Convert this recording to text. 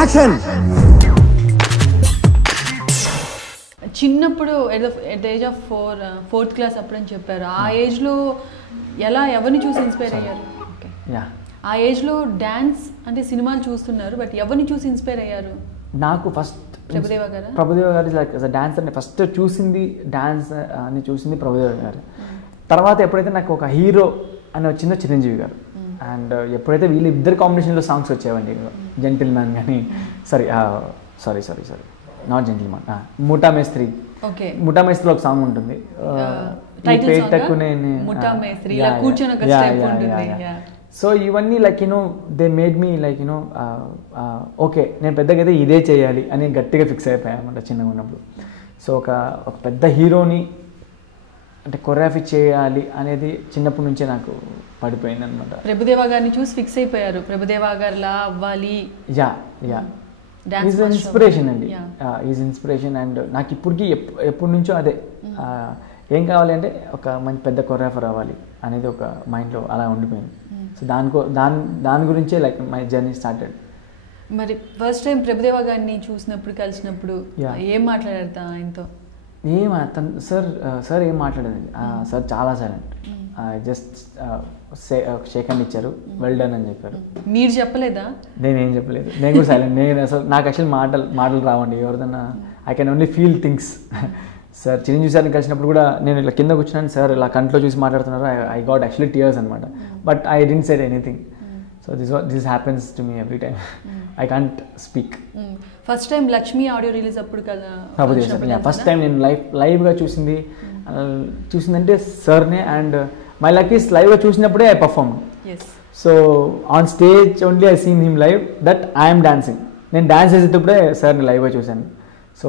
Action. చిన్నప్పుడు at the age of fourth class అప్పుడని చెప్పారు. ఆ ఏజ్లో ఎవరిని చూసి ఇన్స్పైర్ అయ్యారు? ఓకే, ఆ ఏజ్లో డ్యాన్స్ అంటే సినిమాలు చూస్తున్నారు, బట్ ఎవరిని చూసి ఇన్స్పైర్ అయ్యారు? నాకు ఫస్ట్ ప్రభుదేవ గారు. ప్రభుదేవ గారు లైక్ డాన్స్ అంటే ఫస్ట్ చూసింది డాన్స్ అని చూసింది ప్రభుదేవ గారు. తర్వాత ఎప్పుడైతే నాకు ఒక హీరో అని వచ్చిందో చిరంజీవి గారు. అండ్ ఎప్పుడైతే వీళ్ళిద్దరు కాంబినేషన్లో సాంగ్స్ వచ్చేవండి, జెంటిల్ మ్యాన్ కానీ సారీ నాట్ జెంటిల్ మ్యాన్, ముఠా మేస్త్రి. ముఠా మేస్త్రిలో ఒక సాంగ్ ఉంటుంది, సో ఇవన్నీ like they made me like okay నేను పెద్దగా అయితే ఇదే చేయాలి అని గట్టిగా ఫిక్స్ అయిపోయాను అనమాట చిన్నగా ఉన్నప్పుడు. సో ఒక పెద్ద హీరోని అంటే కొరియోగ్రఫీ చేయాలి అనేది చిన్నప్పటి నుంచే నాకు పడిపోయింది అనమాట. ప్రభుదేవ గారిని చూసి ఫిక్స్ అయిపోయారు, ప్రభుదేవ గారిలా అవ్వాలి. ఈజ్ ఇన్స్పిరేషన్ అండి, ఈజ్ ఇన్స్పిరేషన్. అండ్ నాకు ఇప్పటికీ ఎప్పటి నుంచో అదే ఏం కావాలి అంటే ఒక మంచి పెద్ద కొరియోగ్రాఫర్ అవ్వాలి అనేది ఒక మైండ్లో అలా ఉండిపోయింది. సో దాని గురించే లైక్ మై జర్నీ స్టార్టెడ్. మరి ఫస్ట్ టైం ప్రభుదేవ గారిని చూసినప్పుడు కలిసినప్పుడు ఏం మాట్లాడారు ఆయనతో? సార్ ఏం మాట్లాడేది, సార్ చాలా సైలెంట్, జస్ట్ షేక్ హ్యాండ్ ఇచ్చారు, వెల్ డన్ అని చెప్పారు. మీరు చెప్పలేదా? నేనేం చెప్పలేదు, నేను కూడా సైలెంట్. నేను అసలు నాకు యాక్చువల్లీ మాటలు రావండి ఎవరిదన్నా, I can only feel things. Sir Chiranjeevi సార్ని కలిసినప్పుడు కూడా నేను ఇలా కింద కూర్చున్నాను, సార్ ఇలా కంట్లో చూసి మాట్లాడుతున్నారు, ఐ గాట్ యాక్చువల్లీ టీయర్స్ అనమాట. But I didn't said anything. So this happens to me every time, I can't speak. First time Lakshmi audio release అప్పుడు కదా? ఫస్ట్ టైం నేను లైవ్గా చూసిందంటే సార్నే. అండ్ మై లక్ ఈస్ లైవ్గా చూసినప్పుడే I perform. So on stage only I seen him live that I'm dancing. నేను dance చేసేటప్పుడే సార్ని లైవ్గా చూశాను. సో